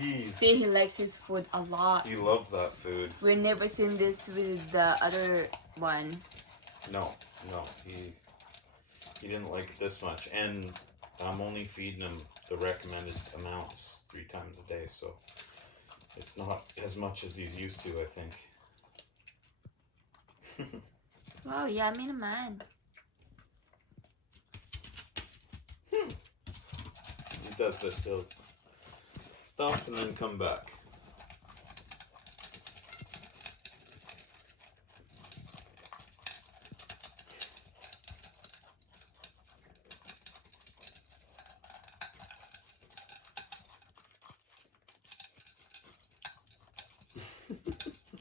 He's... See, he likes his food a lot. He loves that food. We've never seen this with the other one. No, he didn't like it this much, and I'm only feeding him the recommended amounts 3 times a day, so it's not as much as he's used to, I think. Wow, yummy naman. He does this, he'll stop and then come back.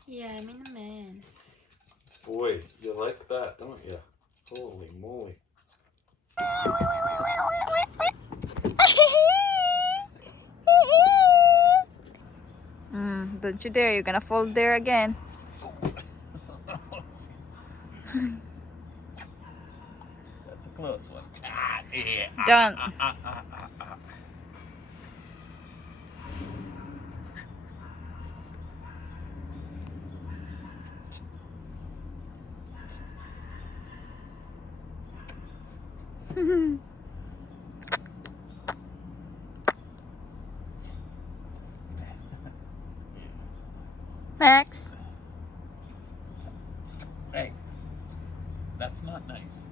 Yummy naman. Boy, you like that, don't you? Holy moly. Don't you dare, you're gonna fall there again. That's a close one. Don't. Max. Hey, that's not nice.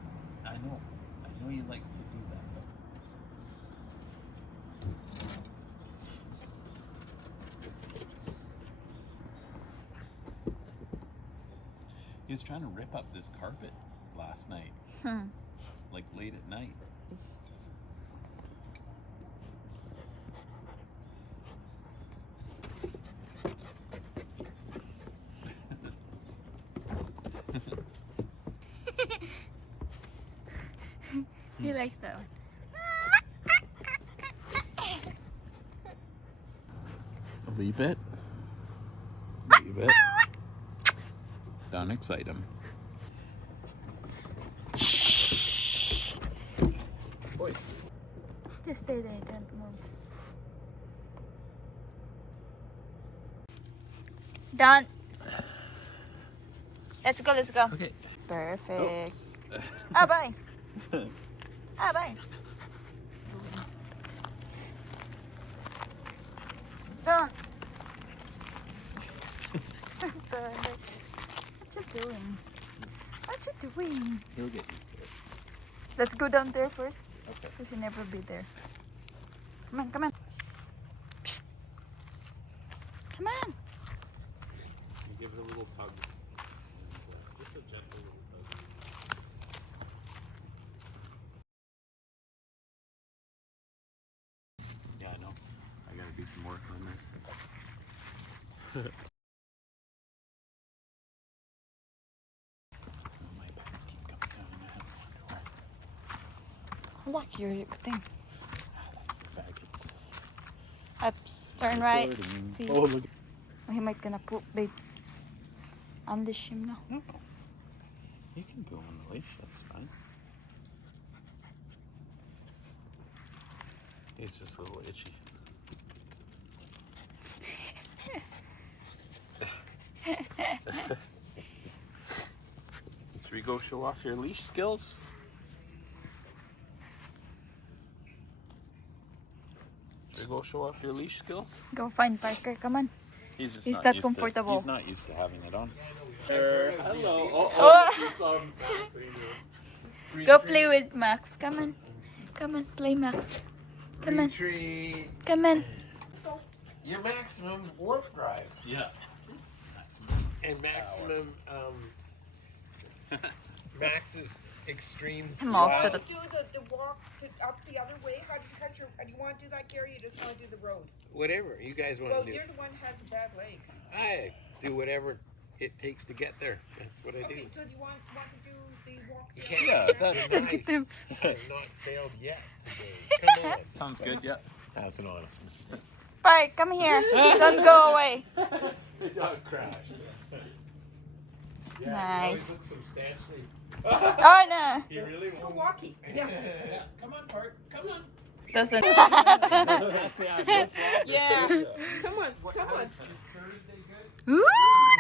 I know you like to do that. He was trying to rip up this carpet last night, like late at night. He likes that one. Leave it. Leave it. Don't excite him. Boy. Just stay there, don't move. Done. Let's go, let's go. Okay. Perfect. Oops. Ah, bye. Ah, bye. Done. What you doing? What you doing? He'll get used to it. Let's go down there first. Okay. Because he'll never be there. Come on, come on. Psst. Come on. You give it a little tug. Just a gentle little tug. Yeah, I know. I gotta do some work on this. My pants keep coming down and I have to wonder why. Look, your thing. Faggots. Up, turn right. Recording. See? Oh, look. Oh, he might gonna poop, babe. Unleash him now. No. You can go on the leash, that's fine. It's just a little itchy. Should we go show off your leash skills? Should we go show off your leash skills? Go find Parker, come on. He's just He's not not used comfortable. To, he's not used to having it on. Hello. Oh. You saw him bouncing. Go play with Max. Come on. Come on, play Max. Come on. Retreat. Come on. Your maximum warp drive. Yeah. And maximum, Max's extreme. I'm all wild. set up. Do the walk up the other way? How do you want to do that, Gary? You just want to do the road? Whatever you guys want Well, to do. you're the one who has the bad legs. I do whatever it takes to get there. That's what I do. Okay, so do you want to do the walk? You can't. Yeah, that's You're Look nice. at him. I have not failed yet today. Come on. Sounds good, yeah. That's an honest mistake. Park, come here. Don't go away. The dog crashed. Yeah, Nice. He always looks substantially. Oh, no. He really Go won't. walkie. Yeah. Come on, Bart. Come on. Doesn't. Yeah. Come on. Ooh,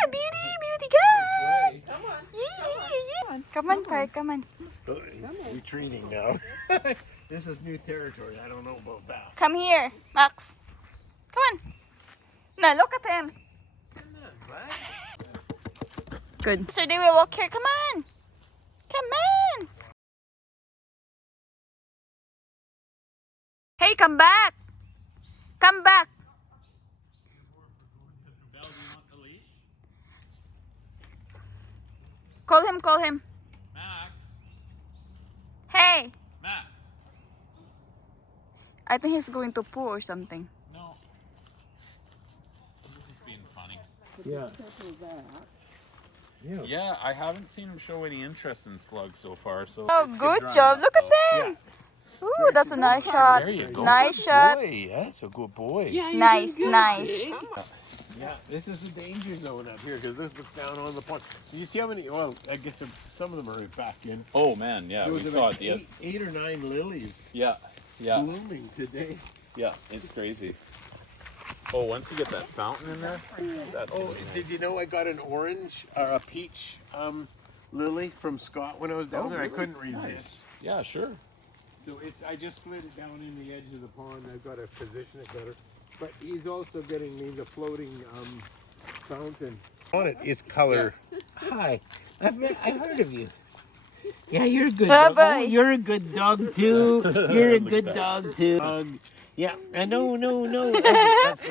the beauty guy. Come on. Yeah. Come on, Park, come on. Retreating now. This is new territory. I don't know about that. Come here, Max. Come on. Now look at him. Come on, bud. Good. So they will walk here. Come on. Come on. Hey, come back. Come back. Psst. Call him. Max. Hey. Max. I think he's going to poo or something. No. This is being funny. Yeah. Yeah, I haven't seen him show any interest in slugs so far. So. Oh, good job. Look at them. Ooh, that's a nice shot. There you go. Nice shot. Boy, that's a good boy. Nice. Yeah, this is the danger zone up here because this looks down on the pond. Do you see how many? Well, I guess some of them are back in. Oh man, yeah, There we was saw about it. eight or nine lilies Yeah, blooming today. yeah. It's crazy. Oh, once you get that fountain in there, that's. Oh, did you know I got an orange or a peach lily from Scott when I was down Oh, there? I really? couldn't resist. Nice. Yeah, sure. So I just slid it down in the edge of the pond. I've got to position it better. But he's also getting me the floating fountain. On it is color. Hi, I've heard of you. Yeah, you're a good dog. Bye-bye. Oh, you're a good dog too. You're a good dog too. Yeah, no. That's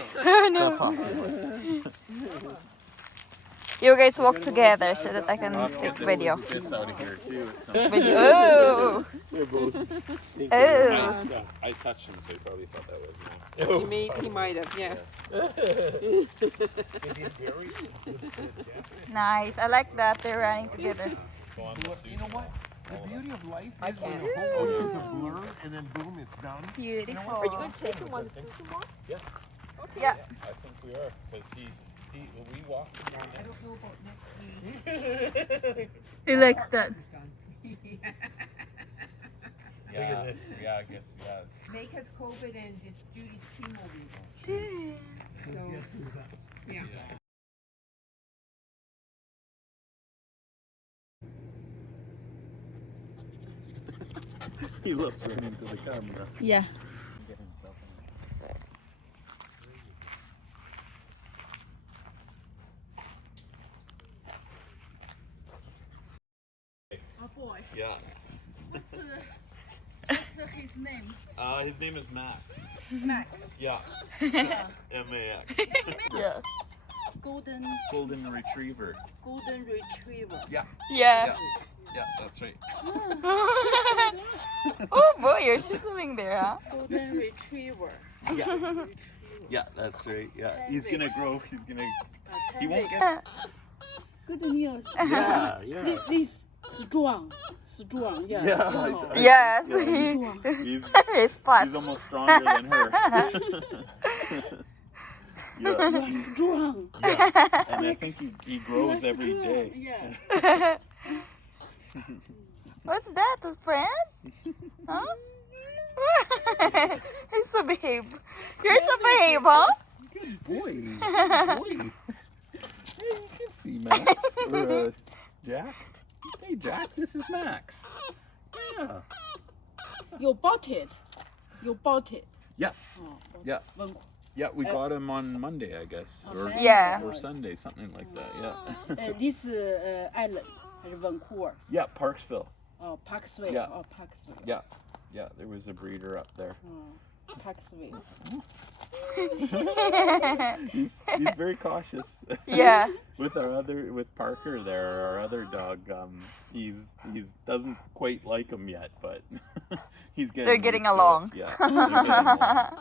You guys walk together so that I can take video. This out of here too. Video. Oh. They're both. Oh. I touched him, so he probably thought that was Max. He might have, yeah. Is it dairy? Nice. I like that they're running together. You know what? The beauty of life is when the whole world is a blur and then boom, it's done. Beautiful. Are you going to take him on the Susan walk? Yeah. Yeah. I think we are because we walked him on I that. don't know about next week. He likes that. Yeah, I guess yeah. Meg has COVID and it's Judy's chemo week. Dude. So, yeah. He loves running to the camera. Yeah. Oh boy, Yeah. what's his name? His name is Max. Max. Yeah. M-A-X. Yeah. Golden Retriever. Retriever. Yeah. Yeah, that's right. Oh boy, you're swimming there, huh? Golden Retriever. Yeah, that's right. Yeah, he's gonna grow. He's gonna. He 10 won't weeks. get. Good news. Yeah. This strong. Yeah. Yeah. Yes. Strong. He's His pot. he's almost stronger than her. Yeah. Strong. Yeah. And I think he grows every day. Yeah. What's that, a friend? Huh? He's so behave. You're so behave, huh? Boy. Boy. Hey, you can see Max. Or Jack. Hey Jack, this is Max. Yeah. You bought it. Yeah. Oh, Yeah. Wen- Yeah, we got him on Monday, I guess, or Yeah. or Sunday, something like that. Yeah. this island, Vancouver. Yeah, Parksville. Oh, Parksville. Yeah. Oh, Parksville. Yeah, yeah. There was a breeder up there. Oh, Parksville. He's very cautious. Yeah. with Parker there, our other dog. He's doesn't quite like him yet, but he's getting. They're getting used to it. along. Yeah. they're getting along.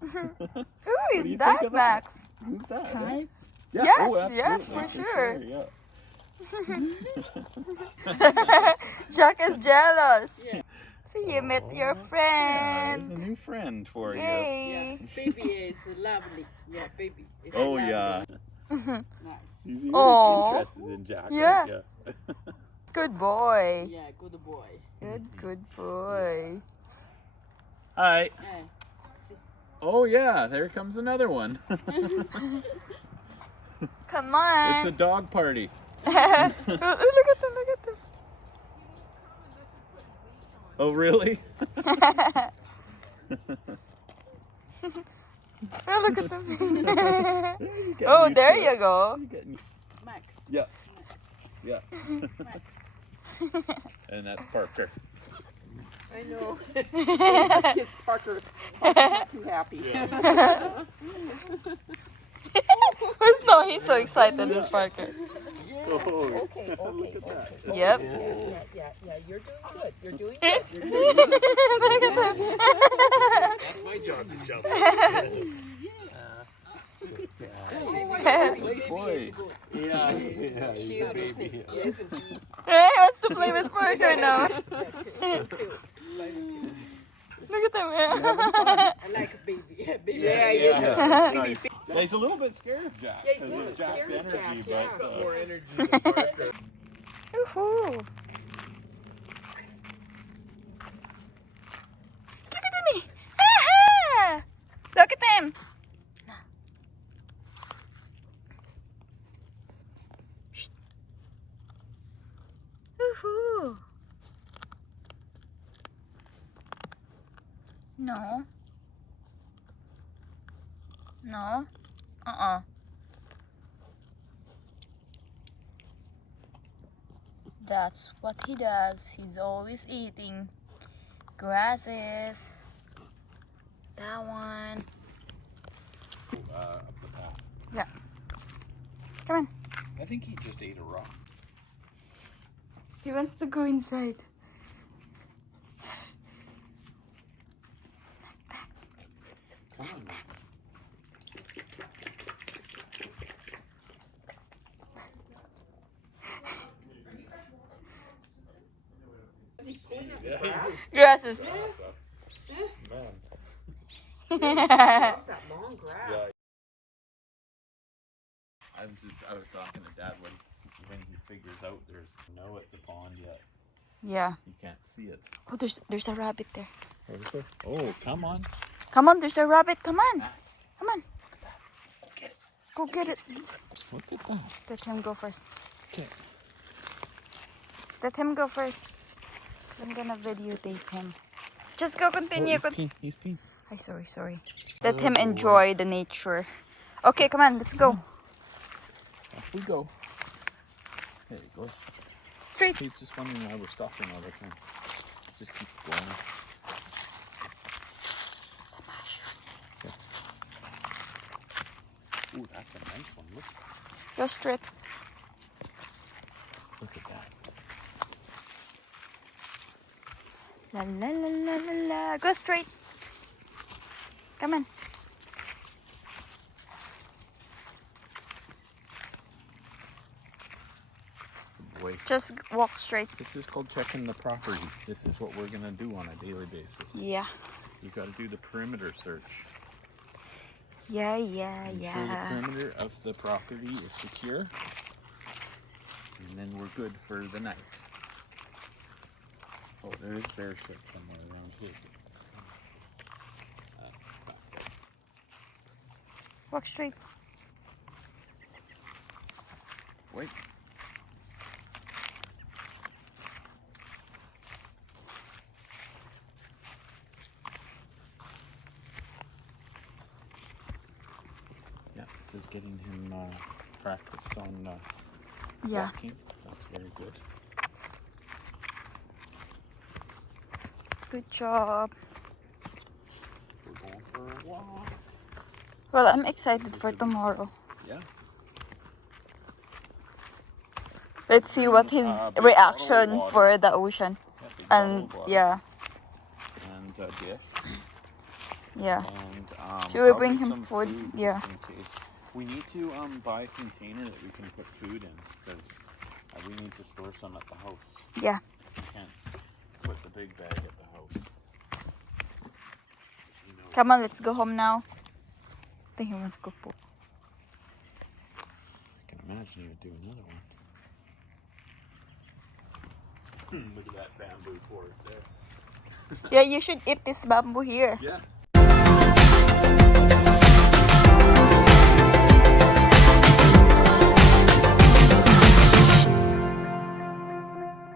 Who do is you think that, of that? Max? Who's that? Hi. Yeah. Yes, oh, yes, absolutely, for sure. Yeah. Jack is jealous. Yeah. See, you met your Yeah, there's a friend. new friend for you. Yay. Baby is lovely. Yeah, baby. Is Oh lovely. yeah. Nice. He's really Aw. interested in Jack. Yeah. Right? Yeah. Good boy. Yeah, good boy. Good boy. Hi. See. Oh yeah, there comes another one. Come It's on. a dog party. Look at them, look at them. Oh really? Oh, look at them. Oh, there you go. Max. Yeah. Yeah. Max. And that's Parker. I know. His Parker. Parker's not too happy. No, he's so excited with Parker. Okay, okay. Yep. Yeah. You're doing good. You're doing Look good. at them. That's my job to jump. Boy. Yeah, he's a baby. Isn't he? Hey, he wants to play with Parker now. Look at them. I like a baby. Baby. Yeah, Nice. Yeah, he's a little bit scared of Jack. Yeah, he's a because little of bit Jack's scared of energy, Jack, but yeah. More energy than Parker. Woohoo. Look at me. Aha! Look at them. Shh. Woohoo. No. No. Uh-uh. That's what he does. He's always eating grasses. That one. up the path. Yeah. Come on. I think he just ate a rock. He wants to go inside. Come on, Max. Grasses. Man. Loves that long grass. Yeah. I was talking to Dad when he figures out there's it's a pond yet. Yeah. You can't see it. Oh, there's a rabbit there. Oh, come on. Come on, there's a rabbit. Come on. Come on. Go get it. Look at that. Let him go first. Okay. Let him go first. I'm gonna videotape him. Just go, continue. He's peeing. Ay, sorry. Let him enjoy the nature. Okay, come on, let's go. Off we go. There he goes. Straight. He's just wondering why we're stopping all the time. Just keep going. Ooh, that's a nice one. Look Go straight. at that. La la la la la la. Go straight. Come on. Boy. Just walk straight. This is called checking the property. This is what we're gonna do on a daily basis. Yeah. You gotta do the perimeter search. Yeah. Ensure the perimeter of the property is secure. And then we're good for the night. Oh, there is bear shit somewhere around here. Back there. Walk straight. Wait. Yeah, this is getting him practiced on Yeah. walking. That's very good. Good job. We're going for a walk. Well, I'm excited for tomorrow. Yeah. Let's see what his Big reaction bottle of for the ocean. Yeah, big And bottle of water yeah, and a dish. yeah. And Should we probably bring him some food? just Yeah. in case. We need to buy a container that we can put food in because we need to store some at the house. Yeah. We can't put the big bag at the house. You know, Come on, let's go home now. I think he wants to go. I can imagine you would do another one. Look at that bamboo fort there. Yeah, you should eat this bamboo here. Yeah.